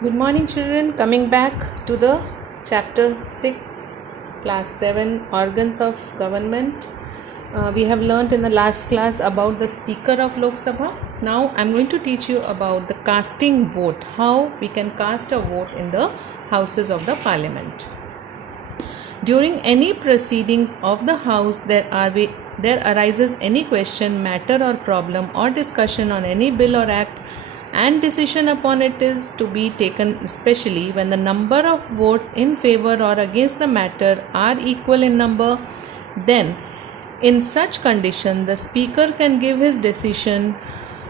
Good morning, children. Coming back to the chapter 6, class 7, organs of government. We have learnt in the last class about the speaker of Lok Sabha. Now I'm going to teach you about the casting vote, how we can cast a vote in the houses of the parliament. During any proceedings of the house, there arises any question, matter or problem or discussion on any bill or act, and decision upon it is to be taken, especially when the number of votes in favor or against the matter are equal in number. Then in such condition the speaker can give his decision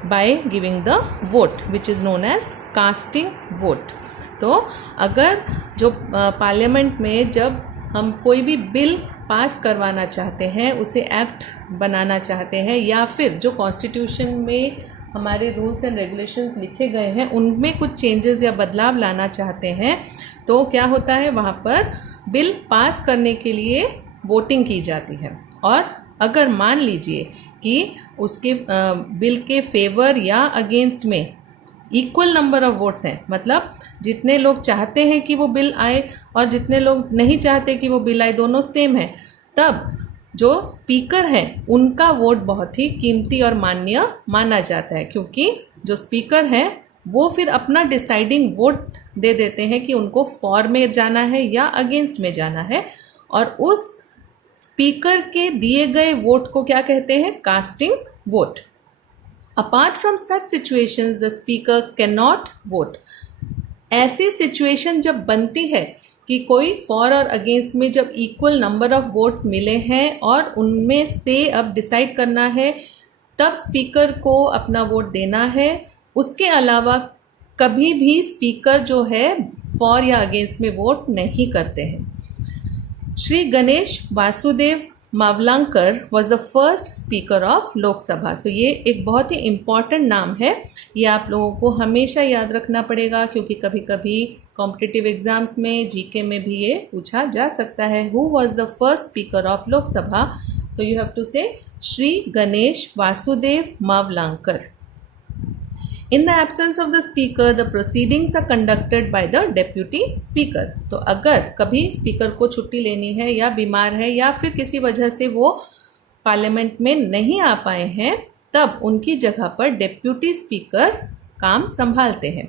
by giving the vote, which is known as casting vote. तो अगर जो parliament में जब हम कोई भी bill pass करवाना चाहते हैं, उसे एक्ट बनाना चाहते हैं, या फिर जो कॉन्स्टिट्यूशन में हमारे रूल्स एंड रेगुलेशंस लिखे गए हैं उनमें कुछ चेंजेस या बदलाव लाना चाहते हैं, तो क्या होता है, वहाँ पर बिल पास करने के लिए वोटिंग की जाती है. और अगर मान लीजिए कि उसके बिल के फेवर या अगेंस्ट में इक्वल नंबर ऑफ वोट्स हैं, मतलब जितने लोग चाहते हैं कि वो बिल आए और जितने लोग नहीं चाहते कि वो बिल आए, दोनों सेम है, तब जो स्पीकर हैं उनका वोट बहुत ही कीमती और मान्य माना जाता है, क्योंकि जो स्पीकर हैं वो फिर अपना डिसाइडिंग वोट दे देते हैं कि उनको फॉर में जाना है या अगेंस्ट में जाना है, और उस स्पीकर के दिए गए वोट को क्या कहते हैं, casting vote. Apart from such situations the speaker can not vote. ऐसी सिचुएशन जब बनती है कि कोई फॉर और अगेंस्ट में जब इक्वल नंबर ऑफ वोट्स मिले हैं और उनमें से अब डिसाइड करना है, तब स्पीकर को अपना वोट देना है. उसके अलावा कभी भी स्पीकर जो है फॉर या अगेंस्ट में वोट नहीं करते हैं. Shri Ganesh Vasudev Mavalankar was the first speaker of Lok Sabha. सो ये एक बहुत ही इम्पॉर्टेंट नाम है, ये आप लोगों को हमेशा याद रखना पड़ेगा, क्योंकि कभी कभी कॉम्पिटिटिव एग्जाम्स में, जीके में भी ये पूछा जा सकता है. Who was the first speaker of Lok Sabha? So you have to से Shri Ganesh Vasudev मावलांकर. In the absence of the speaker, the proceedings are conducted by the deputy speaker. तो अगर कभी स्पीकर को छुट्टी लेनी है या बीमार है या फिर किसी वजह से वो पार्लियामेंट में नहीं आ पाए हैं, तब उनकी जगह पर डेप्यूटी स्पीकर काम संभालते हैं.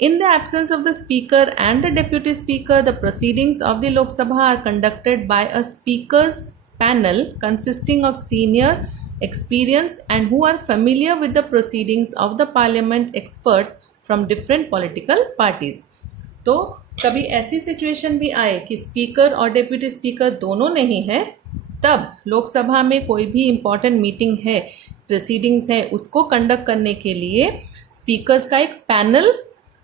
In the absence of the speaker and the deputy speaker, the proceedings of the Lok Sabha are conducted by a speakers panel consisting of senior, experienced and who are familiar with the proceedings of the parliament experts from different political parties. तो कभी ऐसी situation भी आए कि speaker और deputy speaker दोनों नहीं है, तब लोकसभा में कोई भी इम्पॉर्टेंट मीटिंग है, प्रोसीडिंग्स है, उसको कंडक्ट करने के लिए स्पीकर्स का एक पैनल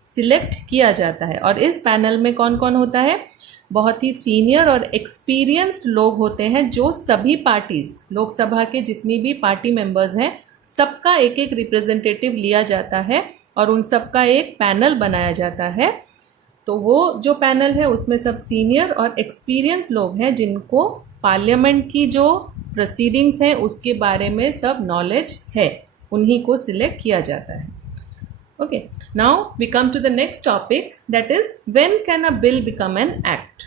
सिलेक्ट किया जाता है. और इस पैनल में कौन कौन होता है? बहुत ही सीनियर और एक्सपीरियंस्ड लोग होते हैं, जो सभी पार्टीज़, लोकसभा के जितनी भी पार्टी मेंबर्स हैं, सबका एक एक रिप्रेजेंटेटिव लिया जाता है और उन सबका एक पैनल बनाया जाता है. तो वो जो पैनल है उसमें सब सीनियर और एक्सपीरियंस लोग हैं, जिनको पार्लियामेंट की जो प्रोसीडिंग्स हैं उसके बारे में सब नॉलेज है, उन्हीं को सिलेक्ट किया जाता है. Okay, now we come to the next topic, that is, when can a bill become an act?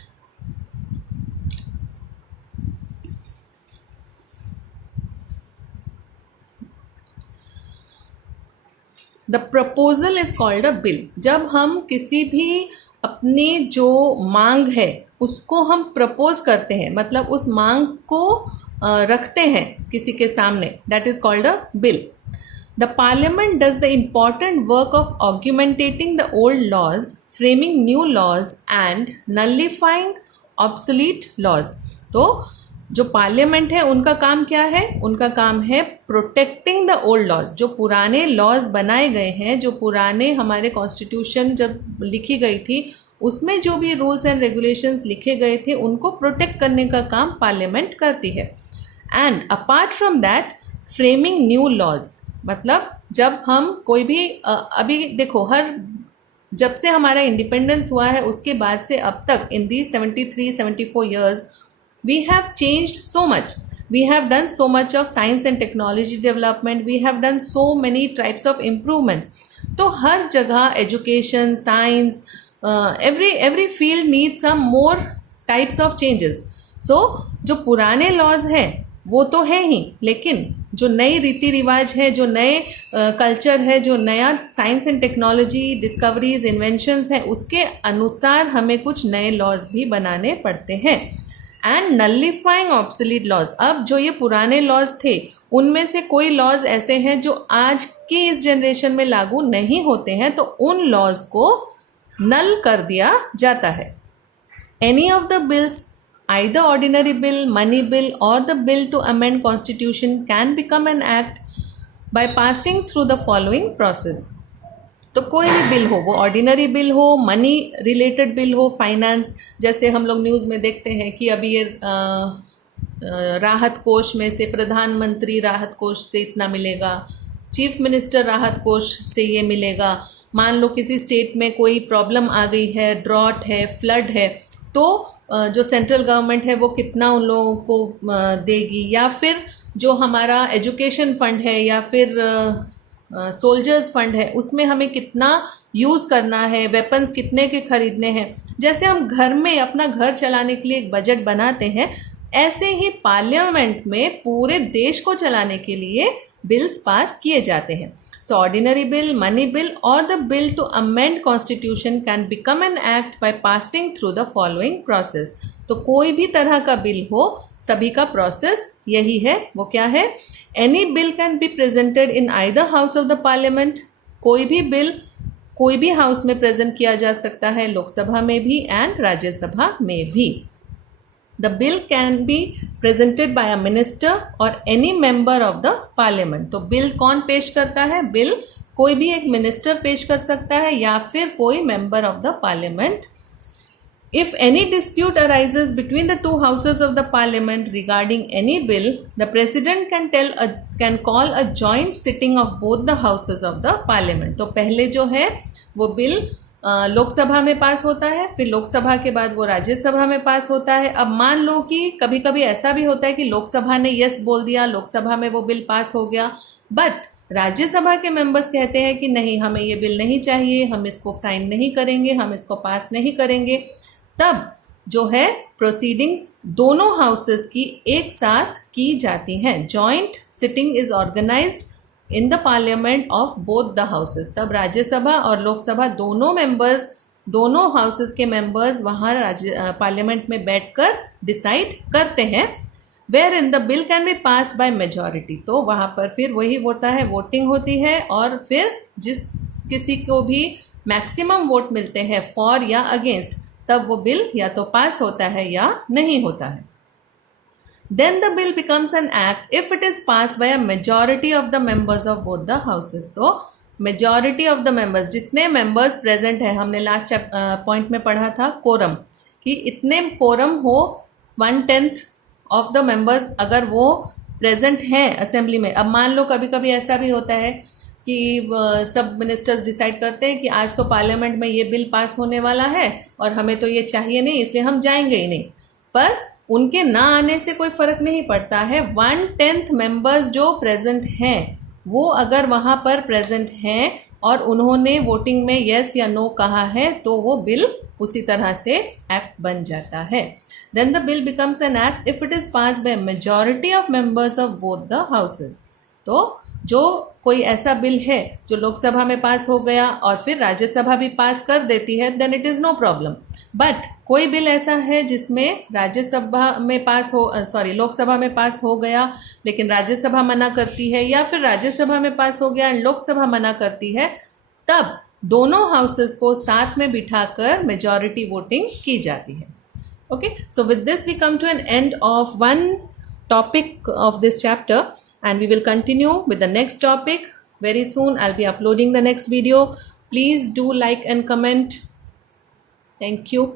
The proposal is called a bill. जब हम किसी भी अपनी जो मांग है उसको हम प्रपोज करते हैं, मतलब उस मांग को रखते हैं किसी के सामने, that is called a bill. The parliament does the important work of augmentating the old laws, framing new laws and nullifying obsolete laws. तो जो पार्लियामेंट है उनका काम क्या है? उनका काम है प्रोटेक्टिंग द ओल्ड लॉज. जो पुराने लॉज बनाए गए हैं, जो पुराने हमारे कॉन्स्टिट्यूशन जब लिखी गई थी उसमें जो भी रूल्स एंड रेगुलेशंस लिखे गए थे, उनको प्रोटेक्ट करने का काम पार्लियामेंट करती है. And apart from that, framing new laws, मतलब जब हम कोई भी अभी देखो, जब से हमारा इंडिपेंडेंस हुआ है उसके बाद से अब तक, in the 73-74 years, we have changed so much. we have done so much of science and technology development, we have done so many types of improvements. तो हर जगह education, science, every field needs some more types of changes. So जो पुराने laws हैं वो तो है ही, लेकिन जो नई रीति रिवाज है, जो नए कल्चर है, जो नया science and technology discoveries inventions है, उसके अनुसार हमें कुछ नए लॉज भी बनाने पड़ते हैं. एंड नलिफाइंग ऑब्सोलीट लॉज, अब जो ये पुराने लॉज थे उनमें से कोई लॉज ऐसे हैं जो आज की इस जनरेशन में लागू नहीं होते हैं, तो उन लॉज को नल कर दिया जाता है. Any of the bills, either ordinary bill, money bill or the bill to amend constitution can become an act by passing through the following process. तो कोई भी बिल हो, वो ऑर्डिनरी बिल हो, मनी रिलेटेड बिल हो, finance, जैसे हम लोग न्यूज़ में देखते हैं कि अभी ये राहत कोष में से, प्रधानमंत्री राहत कोष से इतना मिलेगा, चीफ मिनिस्टर राहत कोष से ये मिलेगा. मान लो किसी स्टेट में कोई प्रॉब्लम आ गई है, ड्रॉट है, फ्लड है, तो जो सेंट्रल गवर्नमेंट है वो कितना उन लोगों को देगी, या फिर जो हमारा एजुकेशन फंड है या फिर सोल्जर्स फंड है उसमें हमें कितना यूज़ करना है, वेपन्स कितने के खरीदने हैं. जैसे हम घर में अपना घर चलाने के लिए एक बजट बनाते हैं, ऐसे ही पार्लियामेंट में पूरे देश को चलाने के लिए बिल्स पास किए जाते हैं. So ordinary bill, money bill or the bill to amend constitution can become an act by passing through the following process. तो कोई भी तरह का बिल हो, सभी का प्रोसेस यही है. वो क्या है? Any bill can be presented in either house of the parliament. कोई भी बिल कोई भी हाउस में प्रेजेंट किया जा सकता है, लोकसभा में भी एंड राज्यसभा में भी. The bill can be presented by a minister or any member of the parliament. तो बिल कौन पेश करता है? बिल कोई भी एक मिनिस्टर पेश कर सकता है या फिर कोई member of the parliament. If any dispute arises between the two houses of the parliament regarding any bill, the president can call a joint sitting of both the houses of the parliament. तो पहले जो है वो bill Lok Sabha में पास होता है, फिर लोकसभा के बाद वो राज्यसभा में पास होता है. अब मान लो कि कभी कभी ऐसा भी होता है कि लोकसभा ने यस बोल दिया, लोकसभा में वो बिल पास हो गया, बट राज्यसभा के मेंबर्स कहते हैं कि नहीं, हमें ये बिल नहीं चाहिए, हम इसको साइन नहीं करेंगे, हम इसको पास नहीं करेंगे. तब जो है प्रोसीडिंग्स दोनों हाउसेस की एक साथ की जाती हैं. Joint sitting is organised in the parliament of both the houses. तब राज्यसभा और लोकसभा दोनों मेंबर्स, दोनों हाउसेस के मेंबर्स वहाँ पार्लियामेंट में बैठकर डिसाइड करते हैं. Where in the bill can be passed by majority. तो वहाँ पर फिर वही होता है, वोटिंग होती है, और फिर जिस किसी को भी मैक्सिमम वोट मिलते हैं फॉर या अगेंस्ट, तब वो बिल या तो पास होता है या नहीं होता है. Then the bill becomes an act if it is passed by a majority of the members of both the houses. तो majority of the members, जितने members present है, हमने लास्ट पॉइंट में पढ़ा था कोरम, कि इतने कोरम हो 1/10 of the members अगर वो present हैं असेंबली में. अब मान लो कभी कभी ऐसा भी होता है कि सब मिनिस्टर्स डिसाइड करते हैं कि आज तो पार्लियामेंट में ये बिल पास होने वाला है और हमें तो ये चाहिए नहीं, इसलिए हम जाएंगे ही नहीं. पर उनके ना आने से कोई फ़र्क नहीं पड़ता है. 1/10 मेंबर्स जो प्रेजेंट हैं, वो अगर वहाँ पर प्रेजेंट हैं और उन्होंने वोटिंग में येस या नो कहा है, तो वो बिल उसी तरह से एक्ट बन जाता है. Then the bill becomes an act if it is pass by majority of members of both the houses. तो जो कोई ऐसा बिल है जो लोकसभा में पास हो गया और फिर राज्यसभा भी पास कर देती है, then it is no problem. But कोई बिल ऐसा है जिसमें राज्यसभा में पास हो, लोकसभा में पास हो गया लेकिन राज्यसभा मना करती है, या फिर राज्यसभा में पास हो गया एंड लोकसभा मना करती है, तब दोनों हाउसेस को साथ में बिठाकर मेजॉरिटी वोटिंग की जाती है. Okay, so with this we come to an end of one topic of this chapter, and we will continue with the next topic very soon. I'll be uploading the next video. Please do like and comment. Thank you.